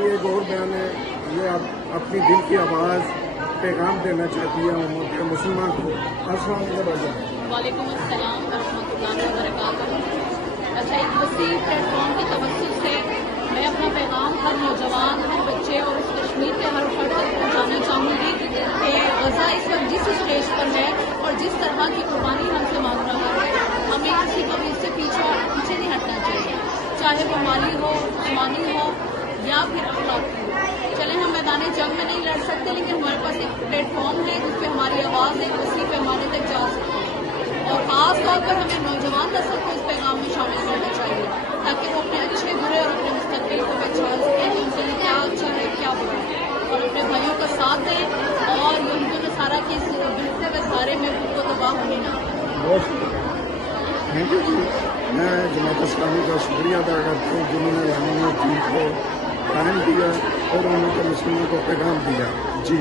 ابھی ایک اور بیان ہے، یہ اپنی دل کی آواز پیغام دینا چاہتی ہے مسلمان کو. السلام علیکم. وعلیکم السلام ورحمۃ اللہ وبرکاتہ. اچھا، ایک وسیع پلیٹ فارم کی توسط سے میں اپنا پیغام ہر نوجوان، ہر بچے اور اس کشمیر کے ہر فرد تک پہنچانا چاہوں گی کہ غزہ اس وقت جس اسٹیج پر ہے اور جس طرح کی قربانی ہم سے مانگ رہا ہے، ہمیں کسی کو بھی اس سے پیچھے نہیں ہٹنا چاہیے، چاہے وہ مالی ہو، جسمانی ہو یا پھر اخلاقی ہو. چلے ہم میدان جنگ میں نہیں لڑ سکتے، لیکن ہمارے پاس ایک پلیٹ فارم ہے جس پہ ہماری آواز ایک وسیع پیمانے تک جا سکتی ہے، اور خاص طور پر ہمیں نوجوان نسل کو اس پیغام میں شامل کرنا چاہیے تاکہ وہ اپنے اچھے برے اور اپنے مستقبل کو پہچان سکیں کہ ان کے لیے کیا اچھا ہے کیا برا ہے، اور اپنے بھائیوں کا ساتھ دیں اور یمکن نصارہ کی اس بڑھتے ہوئے دھارے میں خود کو تباہ ہونے نہ دیں. تھینک یو جی. میں جماعت اسلامی کا شکریہ ادا کرتا ہوں جنہوں نے ہمیں دین کو قائم دیا اور انہوں نے مسلمانوں کو پیغام دیا. جی